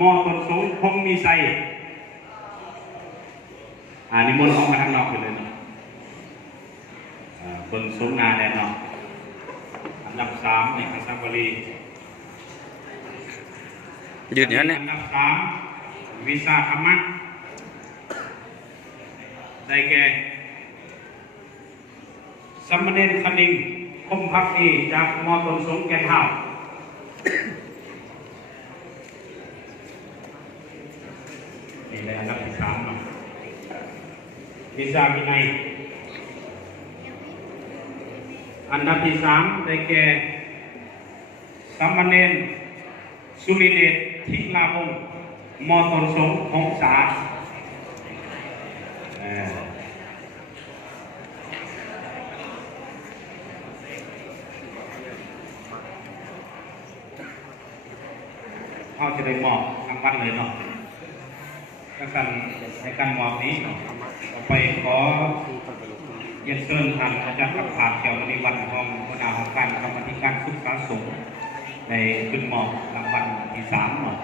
มอต้นสงคงมีไซนิมนต์ออกมาข้างนอกอยู่เลยเนาะต้นสงนาแดนเนาะอันดับ3ในคังสังบรียืนอย่างนั้นเนี่ยอันดับ3วิสาขมัดได้แก่สัมมเนรคณิงคมพักดีจากมอต้นสงแก่นเฮานี่แหละอันดับที่3เนาะวิสาวินัยอันดับที่3ได้แก่สัมมเนรสุริเดชทิลาภงมอต้นสงหงษาเขาจะได้มอบรางวัลเลยเนาะการในการมอบนี้เนาะต่อไปขอเรียนเชิญท่านอาจารย์ประภาสเกี่ยวกับวันของหัวหน้าของการกรรมการศึกษาสงฆ์ในขึ้นมอบรางวัลที่3เนาะ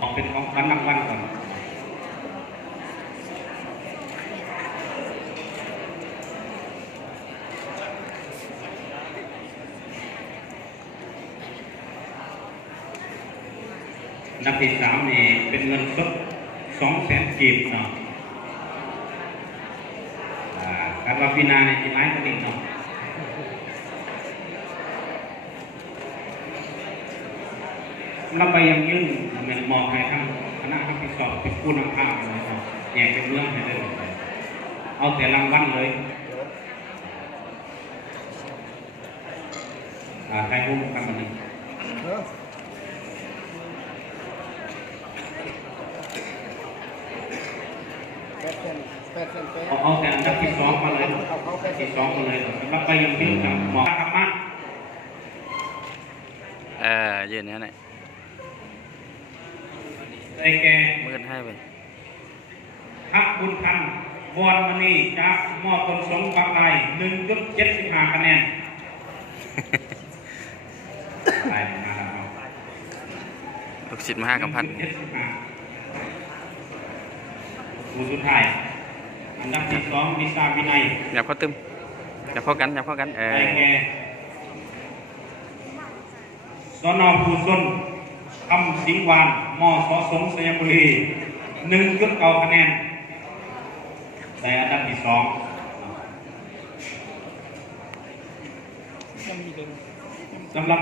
ออกเป็นของรางวัลก่อนอันดับที่3นี่เป็นเงินสด200,000 กีบเนาะการว่าปีนาในที่ไม้กระดิ่งเนาะเราไปยังยื่นเหมือนมองให้ทั้งคณะทั้งที่สอบเป็นผู้นำข้าวเลยเนาะแยกเป็นเรื่องให้เลยเอาแต่รางวัลเลยใครพูดกันมาหนึ่งเอาแต่อันดับที่2มาเลยที่2มาเลยเราไปยังยื่นกับหมอธรรมะยืนอย่างนั้นเนี่ยได้แก่มือให้ไปพระบุญทันวรมณีจากมอต้นสงบางไทย 1.75 คะแนนได้มาแล้วลูกศิษย์มหากำพันผู้สุดท้ายอันดับที่2วิสาวินัยอย่าเข้าตึมอย่าเข้ากันอย่าเข้ากันได้แก่สน.ภูซนคำสิงห์วานมอสสงสยามบุรี 1.9 คะแนนได้อันดับที่2สำหรับ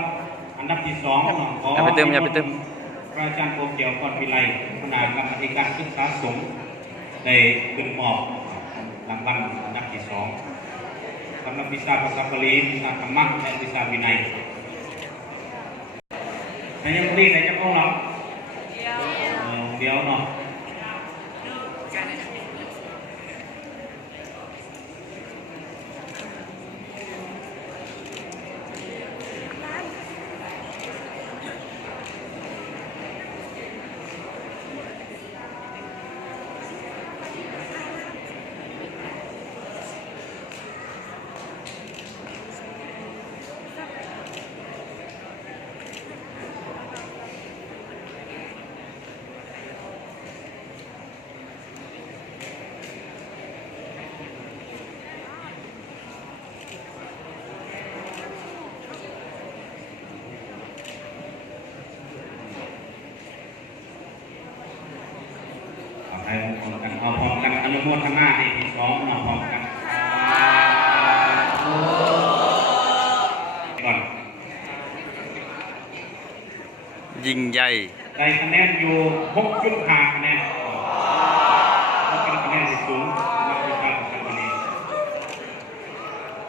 อันดับที่2ขออย่าไปเติมอย่าไปเติมพระอาจารย์โกเกียวพรวิไลคณะกรรมการศึกษาสงฆ์ได้ขึ้นมอบรางวัลอันดับที่2สำหรับวิชาภาษาบาลีวิชาธรรมะและวิชาวินัยในยังบุรีในจะเข้าหรอเดี๋ยวเนาะให้พร้อมกันเอาพร้อมกันอนุโมทนาให้ที่2มาพร้อมกันก่อนยิ่งใหญ่ได้คะแนนอยู่ 6.5 คะแนนเป็นคะแนนที่สูงมากกว่าชาติกันวันนี้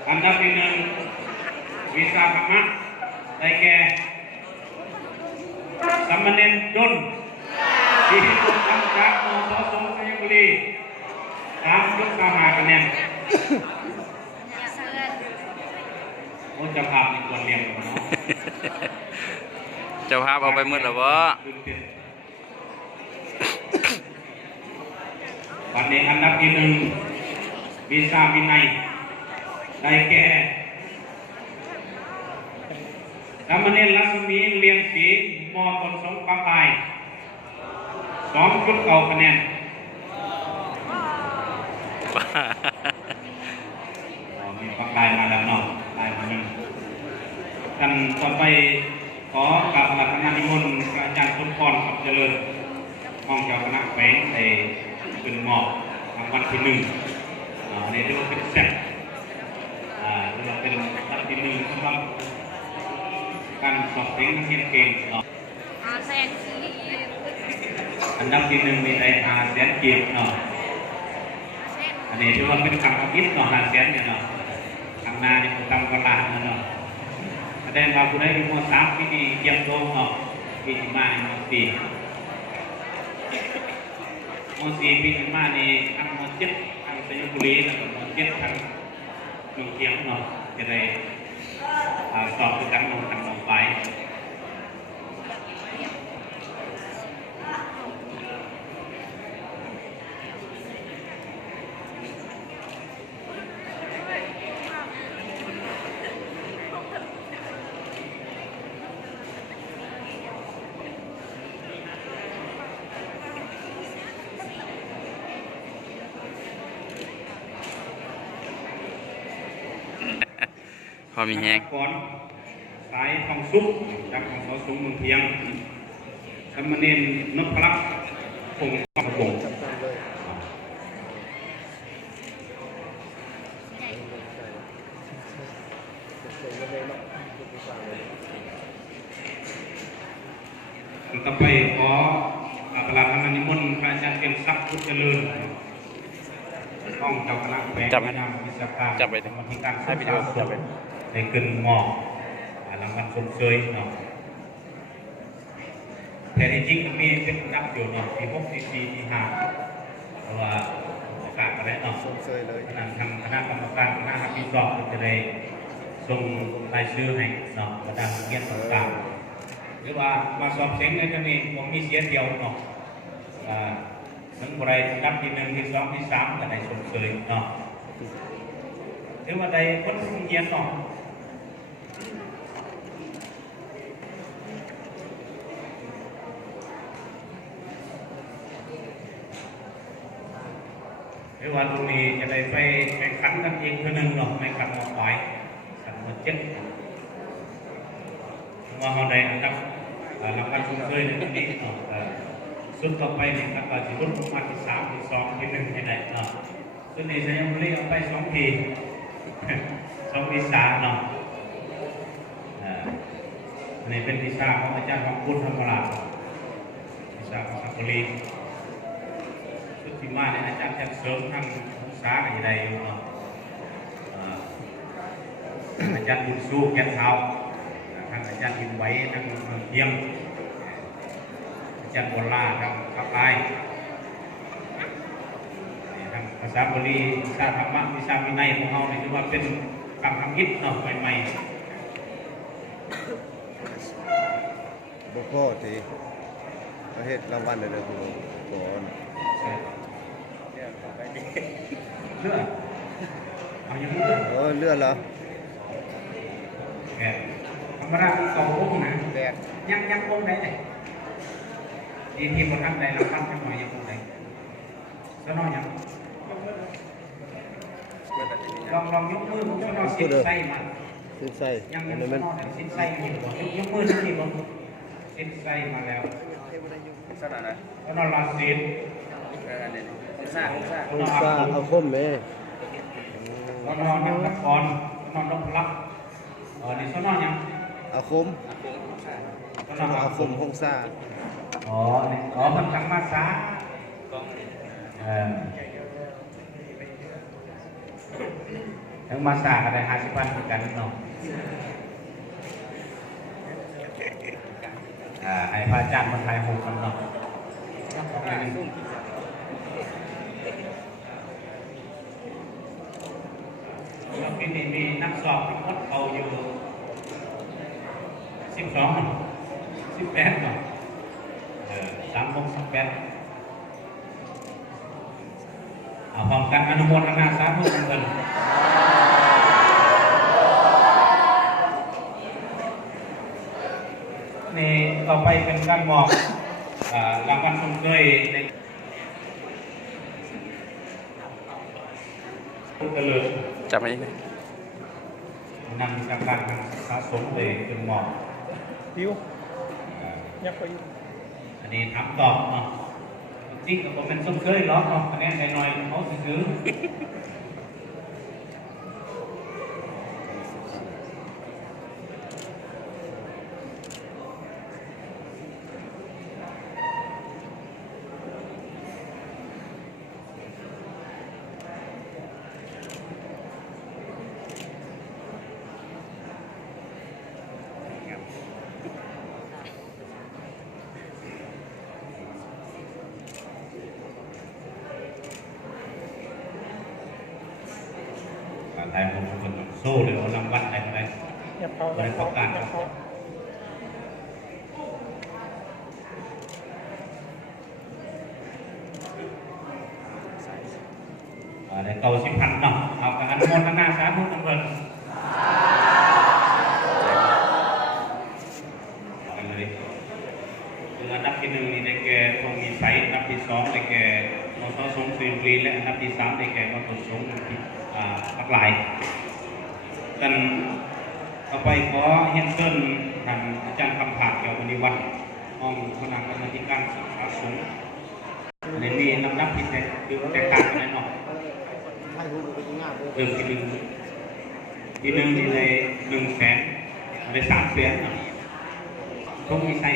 อันดับที่1วิสาขมัดได้แก่สัมมเนรดลที่ถูกทำจากมอสสงสยามบุรี 3.95 คะแนนโอ้เจ้าภาพนี่ควรเรียนกันเนาะเจ้าภาพเอาไปหมดแล้วบ่ วันนี้อันดับที่หนึ่งวีซ่าวินัยได้แก่สามเณรรัศมีเรียนศรีมอต้นสงปลาปลาย2.9 คะแนนมีปลาปลายมาแล้วเนาะได้มาหนึ่งกันต่อไปขอกับคณะนิมนต์อาจารย์สมพรขับเจริญห้องเจ้าคณะแฝงในเป็นหมอบรางวัลที่หนึ่งในเรื่องเป็นแซ่บเราเป็นอันดับที่หนึ่งสำหรับการสอบเสียงนักเรียนเก่งอันดับที่หนึ่งมีได้500,000 กีบเนาะอันนี้ถือว่าเป็นคำคิดเนาะ500,000เนี่ยเนาะทางนาเนี่ยทำกระดาษเนาะแสดงว่าผู้ใดมีม.3ที่ดีเยี่ยมโตเนาะปีที่มาในม.4ปีที่มาในทางม.7ทางสยบุรีแล้วก็ม.7ทางหนองเทียงเนาะจะได้สอบด้วยกันลงทางต่อไปพอมีแห้ง ก่อนสายทองซุปจากของเขาสูงเมืองเพียงสามเณรนพลักษ์คงพระบงต่อไปขอประหลัดคณะนิมนต์พระอาจารย์เพียงศักดิ์พุทธเจริญห้องเจ้าคณะแฝงนำวิชาการกรรมธิการให้วิดีโอจับไปในขึ้นหมอกรางวัลชมเชยเนาะแต่จริงๆมันมีเป็นนับอยู่เนาะปี6ปีที่5เพราะว่าประกาศอะไรเนาะชมเชยเลยทางคณะกรรมการคณะรับผิดชอบจะได้ส่งรายชื่อให้เนาะประธานเรียนต่างๆหรือว่ามาสอบเสียงในที่นี้ผมมีเสียเดียวเนาะทั้งบริษัทรับที่1ที่2ที่3ก็ได้ชมเชยเนาะหรือว่าได้คนเรียนเนาะหรือว่าตรงนี้จะได้ไปแข่งขันกันเองคนหนึ่งเนาะในขันมอปลายขันมอ7ว่าเขาได้อันดับรางวัลชมเชยในตรงนี้เนาะสุดต่อไปเนี่ยครับว่าที่รุ่นประมาณที่3ที่2ที่1ให้ได้เนาะส่วนในสยามบุรีเอาไป2 ที2 วิชาเนาะอันนี้เป็นวิชาของอาจารย์ของพุทธธรรมราชวิชาของสังฆลีสุดที่มาเนี่ยอาจารย์จะเสริมทางวิชาอะไรอยู่เนาะอาจารย์บุญสู้แก่นเท้าทางอาจารย์อินไว้ทางเมืองเทียมอาจารย์โบราณทางภาคใต้ทางภาษาบาลีวิชาธรรมะวิชาวินัยของเราเนี่ยถือว่าเป็นคำคิดเนาะใหม่ๆ บุพเพที่ประเทศรางวัลเลยคุณก่อนเลือดเอาอย่างนี้เลื่อนเหรอแกธรรมดาเก่าพวกนะแดดยังพวกไหนเลยทีมคนทำใดเราทำกันหน่อยยังพวกไหนสนอยังลองยกมือผมสนอสินไส้มันสินไส้ยังสนอแต่สินไส้มีหรอยกมือสักทีบ่สินไส้มาแล้วสนอนะสนอลาสินซ่าเอาคมไหมสนอนักละครสนอนกลักนี่สนอยังเอาคมเอาคมห้องซ่ามันทำมาซาทั้งมาซาก็ได้50,000เหมือนกันเนาะไอ้พระอาจารย์มันไทยหกกันเนาะแล้วปีนี้มีนักสอบทั้งหมดเอาอยู่12 18เนาะ3 6 18 เอาพร้อมกันอนุโมทนาสาธุกันเพิ่นนี่ต่อไปเป็นการมอบรางวัลชมเชยในเจริญ จับมาอีกนะ นำจากการสะสมเลยเป็นมอบ ดิวยักไปอยู่ อันนี้ถามตอบเนาะจริงกับผมเป็นชมเชยหรอกเนาะคะแนนน้อยๆเขาซื้อไทยผมคนโซ่เลยเอารางวัลอะไรมาได้ ยับเขา บริประกาศ ยับเขา ในเก่า10,000เนาะเอาการอนุโมทนาสาธุกันเพิ่นเอาเลยคืออันดับที่1นี่ได้แก่ตรงมีไสอันดับที่2ได้แก่มสสงฆ์สุรินทร์บุรีและอันดับที่3ได้แก่มสสงฆ์ปักหลายกันต่อไปขอเรียนเชิญท่านอาจารย์คำผาดเกี่ยวกับนิวัฒน์ห้องคณะกรรมาธิการศึกษาสงฆ์ในมีลำดับที่แตกต่างกันเนาะเริ่มที่1นี่ใน100,000ใน300,000ต้องมีไส้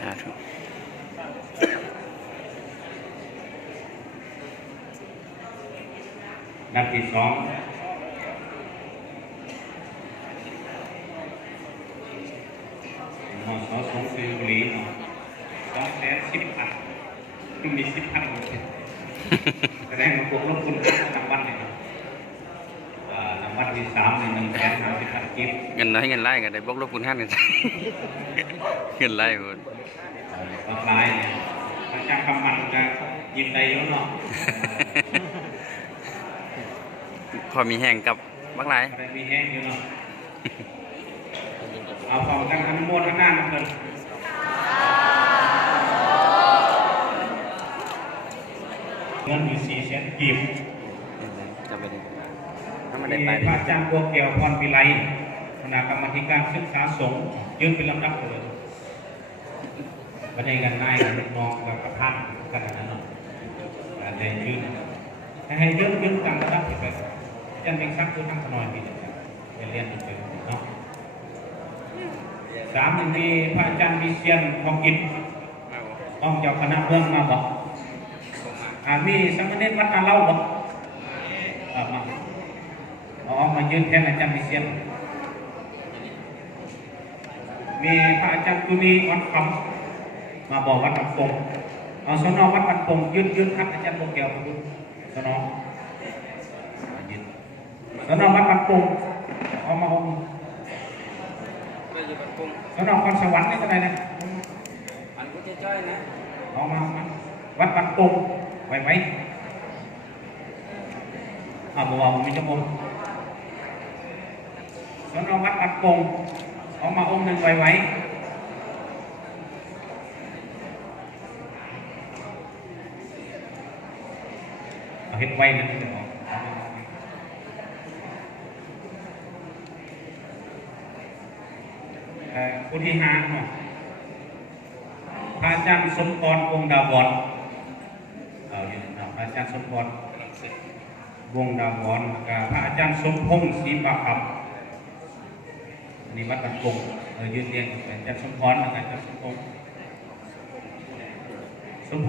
สาธุ นัดที่2มสสงฆ์สุรินทร์บุรี210,000มี10,000แสดงว่าพวกลงทุนรางวัลเนี่ยรางวัลที่3นี่130,000กิฟต์ เงินน้อยเงินไล่กันได้บวกลบคูณหารกัน เงินไล่หมด ออนไลน์เนี่ยอาจารย์คำมันจะยินได้เยอะเนาะ พอมีแห้งกับบักหลาย อะไรมีแห้งอยู่เนาะเอาของกันอนุโมทนาเพิ่นเงินอยู่400,000กิฟต์ จะไปดูถ้ามัน มี ได้ไป พระอาจารย์บัวเกี่ยวพรวิไลคณะกรรมาธิการศึกษาสงฆ์ยืนเป็นลำดับเลยวันนี้กันนายกับลูกน้องกับประธานกันนะเนาะแต่ยืนให้ยืนกันระดับที่ไปยันเป็นซักคือทั้งขนอยปีจะเรียนจนเนาะ3ยังมีพระอาจารย์วิเชียรทองกินต้องเจ้าคณะเมืองมาบอกมีสมณเณรวัดนาเล่าบอกมามายืนแทนอาจารย์วิเชียรมีพระอาจารย์ตุนีวัดคำมาบอกวัดปันปงเอาสนอวัดปันปงยืนทักอาจารย์โมเกียวพูดสนอยืนสนอวัดปันปงเอามาองสนอคอนสวรรค์นี่ก็ได้นะอันก็จะจ้อยนะเอามาวัดปันปงไว้ไหมบอกว่ามีชั่วโมงสนอวัดปันปงเอามาองค์หนึ่งไว้เห็นไว้นั่นจะบอกผู้ที่5เนาะพระอาจารย์สมพรวงศ์ดาวรพระอาจารย์สมพรวงศ์ดาวรกับพระอาจารย์สมพงษ์ศรีปะคำอันนี้วัดปันปงยืนเรียงอาจารย์สมพรอาจารย์สมพ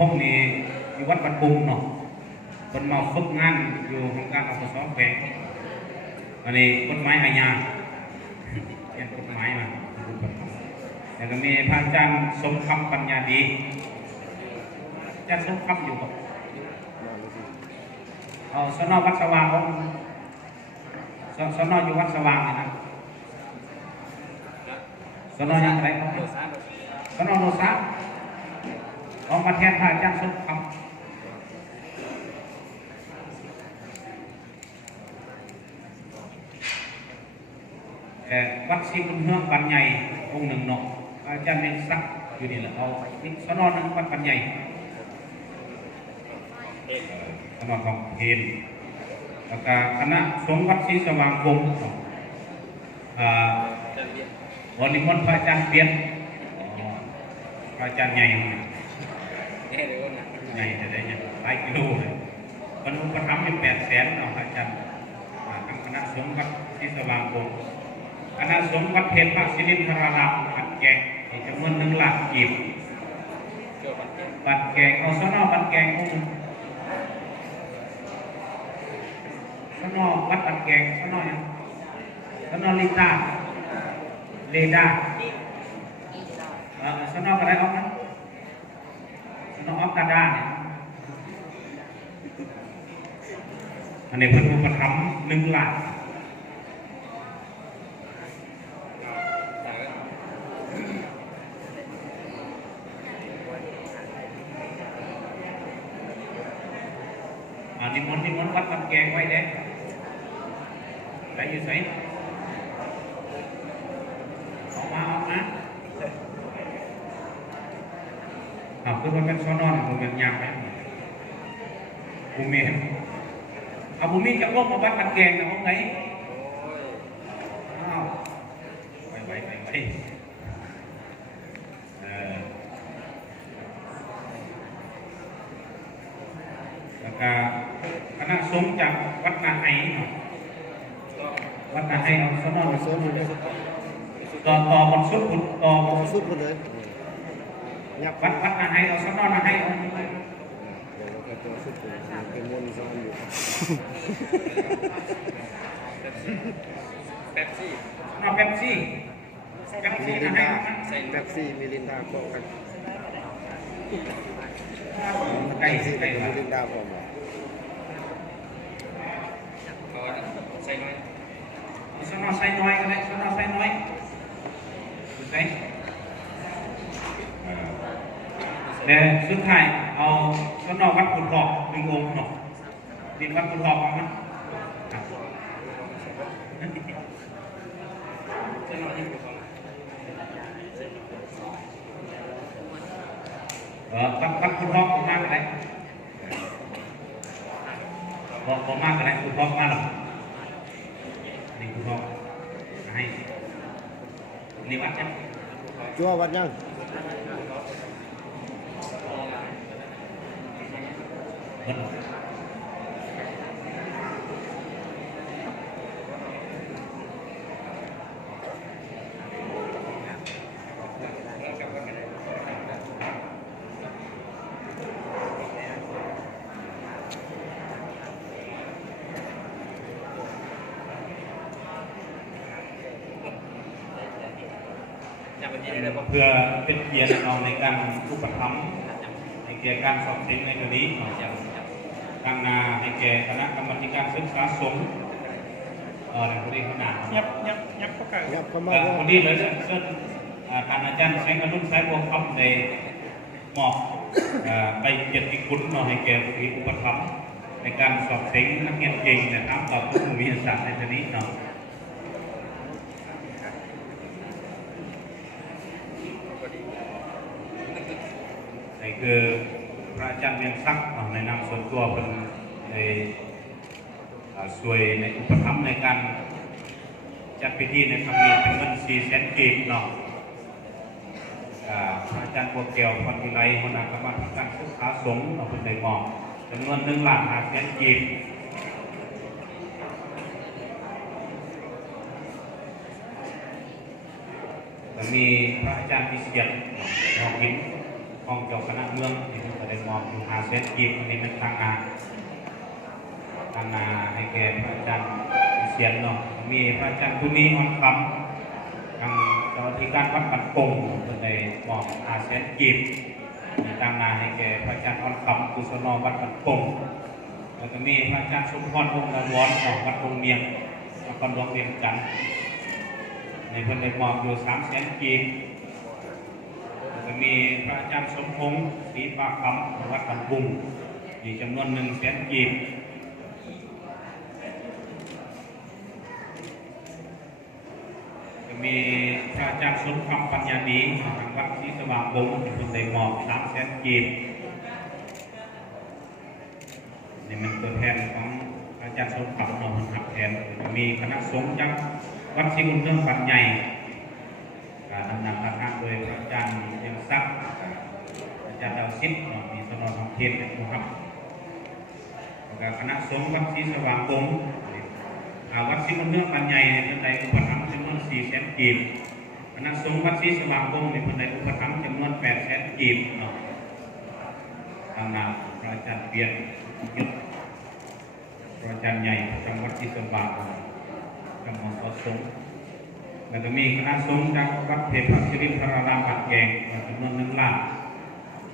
งษ์นี่อยู่วัดปันปงเนาะคนมาฝึกงานอยู่ของการอบสแขวงอันนี้กฎหมายอาญาเรียนกฎหมายมาแล้วก็มีพระอาจารย์สมคำปัญญาดีอาจารย์สมคำอยู่กับสนวัดสว่างสนอยู่วัดสว่างนะ สนอยังไรครับสนอโนซักออกมาแทนพระอาจารย์สมคำวัดศรีบุญเฮืองปันใหญ่องค์หนึ่งเนาะอาจารย์เป็นสักอยู่นี่แหละเอาอีกสนอหนึ่งวัดปันใหญ่สนอของเพนแล้วก็คณะสงฆ์วัดศรีสว่างคงวันนี้มันพระอาจารย์เปลี่ยนพระอาจารย์ใหญ่ใหญ่จะได้ยังหลายกิโลเลยบรรลุประทับเป็น800,000เอาพระอาจารย์ทางคณะสงฆ์วัดศรีสว่างคงคณะสงฆ์วัดเพชรพระศิรินทรารามบัดแกงจำนวน1 ล้านกีบบัดแกงเอาสนอบัดแกงองค์สนอวัดบัดแกงสนอยังสนอลิต้าเลด้าสนออะไรออกนะสนอออกกาดาเนี่ยอันนี้เพิ่นอุปถัมภ์1 ล้านนิมนต์วัดบัดแกงไว้เด้ได้อยู่ไสออกมาคือมันเป็นสนอนมันเป็นยางไหมภูมิเอาภูมิจะร่วมมาวัดบัดแกงนะว่าไงอ้าวไปแล้วก็คณะสงฆ์จากวัดนาไฮวัดนาไฮเอาสนอนมาสวดเลยต่อบนสุดบุญต่อบนสุดบุญเลยวัดนาไฮเอาสนอนนาไฮเอาเป็นมนต์ซ้อนอยู่เป๊ปซี่นาไฮเป๊ปซี่มิรินดาบอกกันไก่ มิรินดาบอกใส่น้อยสนอใส่น้อยกันเลยสนอใส่น้อยใส่เดี๋ยวสุดท้ายเอาสนอวัดกุฎหอก1 องค์เนาะดินวัดกุฎหอกมั้งวัดกุฎหอกมากอะไรบอกมากอะไรกุฎหอกมากหรอนี่กุฎหอกให้นี่วัดยังจั่ววัดยังเพื่อเป็นเกียรติเราในการอุปถัมภ์ในแก่การสอบเสงในคดีทางนาในแก่คณะกรรมการศึกษาสงฆ์ในคดีขนาดยับเข้ากันวันนี้เลยเชิญท่านอาจารย์แสงอรุณสายบัวคำในมอบไปเกียรติคุณให้แก่ผู้อุปถัมภ์ในการสอบเสงนักเรียนเก่งนะครับต่อผู้วิทยาศาสตร์ในคดีเนาะคือพระอาจารย์เวียงศักดิ์ในนามส่วนตัวเป็นในช่วยในอุปถัมภ์ในการจัดพิธีในครั้งนี้เป็นเงิน400,000 กีบเนาะพระอาจารย์บัวเกี่ยวพันธุไลหัวหน้าคณะกรรมการศึกษาสงฆ์เราเป็นได้มอบจำนวน1,500,000 กีบและมีพระอาจารย์พิเศษหอกหินของเจ้าคณะเมืองที่จะได้มอบ500,000 กีบอันนี้เป็นทางนาให้แก่พระอาจารย์พิเศษเนาะมีพระอาจารย์ผู้นี้อ่อนคำทางเจ้าที่การวัดปันปงจะได้มอบ500,000 กีบทางนาให้แก่พระอาจารย์อ่อนคำกุศลวัดปันปงแล้วก็มีพระอาจารย์สมพรวงศ์ละวรของวัดวงเมียงนครหลวงเวียงจันทร์ ในเพิ่นได้มอบอยู่300,000 กีบจะมีพระอาจารย์สมพงษ์ศรีปาคำวัดกันบุงมีจำนวน100,000 กีบจะมีพระอาจารย์สมคำปัญญาดีทางวัดศรีสว่างวงศ์เพิ่นได้มอบ300,000 กีบนี่มันตัวแทนของอาจารย์สมคำเนาะมันหักแทนมีคณะสงฆ์จากวัดศรีบุญเรื่องปัญญาการนำทางโดยพระอาจารย์เทียมทรัพย์อาจารย์ดาวซิดมีสนองของเทศนะครับแล้วก็คณะสงฆ์วัดศรีสว่างวงศ์วัดศรีบุญเรื่องปัญญาในในอุปถัมภ์จำนวน400,000 กีบคณะสงฆ์วัดศรีสว่างวงศ์ในในอุปถัมภ์จำนวน800,000 กีบตามนามพระอาจารย์เปลี่ยนยุทธพระอาจารย์ใหญ่จังหวัดศรีสว่างจังหวัดสงฆ์แล้วก็มีคณะสงฆ์จากวัดเทพศิรินทรารามบัดแกงจำนวน1 ล้าน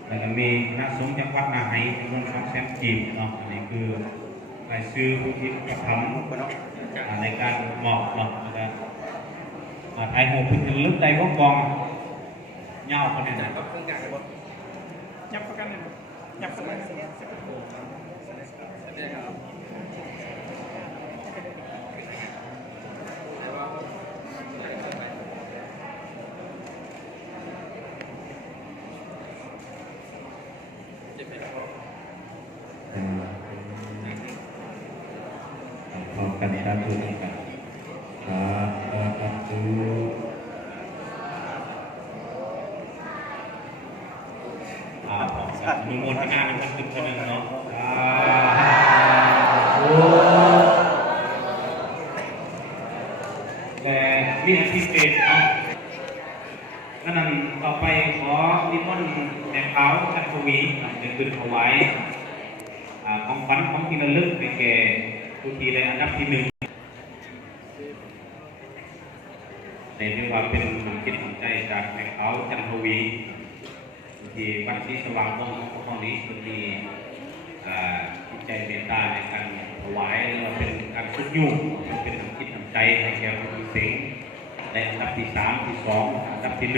แล้วก็มีคณะสงฆ์จากวัดนาไหจำนวน200,000 กีบอันนี้คือรายชื่อผู้ที่กระทำในการมอบแล้วก็ไทยโหพิถึงลึกใดก็กองเงาคนนี้นะ ยับประกันเลยยับประกันพร้อมกันสาธุกันสาธุมีโมทนาในวันขึ้นคนหนึ่งเนาะแต่วินาทีเศษเนาะนั่นต่อไปขอนิมนต์แม่ขาวจันทวีเดินขึ้นถวายของขวัญของที่ระลึกไปแก่ผู้ที่ได้อันดับที่ 1ในที่ว่าเป็นน้ำจิตน้ำใจจากแม่ขาวจันทวีที่วัดศรีสว่างวงศ์ของห้องนี้คือมีจิตใจเมตตาในการถวายเราเป็นการสุดยุ่งเป็นน้ำจิตน้ำใจให้แก่ผู้ที่เสงในอันดับที่ 3 ที่ 2 อันดับที่ 1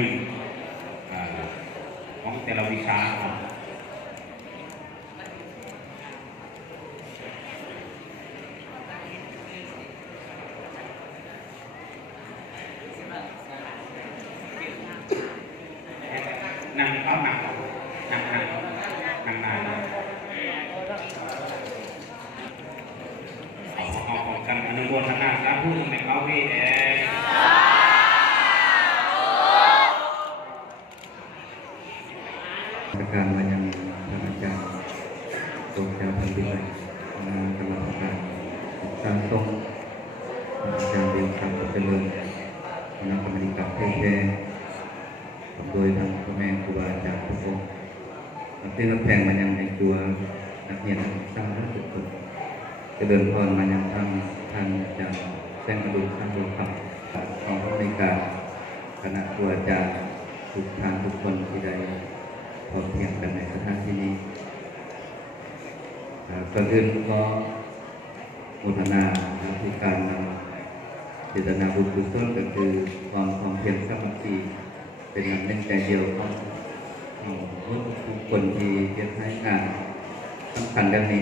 ของแต่ละวิชานั่งเอาหนักนั่งนานของกันอนุโมทนาสาธุในเขาพี่ประการมายังพระอาจารย์ทรงเจ้าพันธุ์วิไลตลอดการสร้างทรงอาจารย์เรียนคำเป็นเลยคณะกรรมการเทศโดยทางพ่อแม่ครูบาอาจารย์ทุกองค์ที่รับแทงมายังในตัวนักเรียนนักศึกษาทุกคนจะเดินพรมายังทางจากแสงอรุณสร้างโลกธรรมของผู้ในการคณะครูอาจารย์ทุกทางทุกคนที่ได้พอเพียงกันในสถานที่นี้ก่อนอื่นก็โมทนาที่การนำเจตนาบุญกุศลก็คือความเพียรสามัคคีเป็นน้ำหนึ่งใจเดียวของทุกคนที่เกี่ยวกับงานสำคัญเรื่องนี้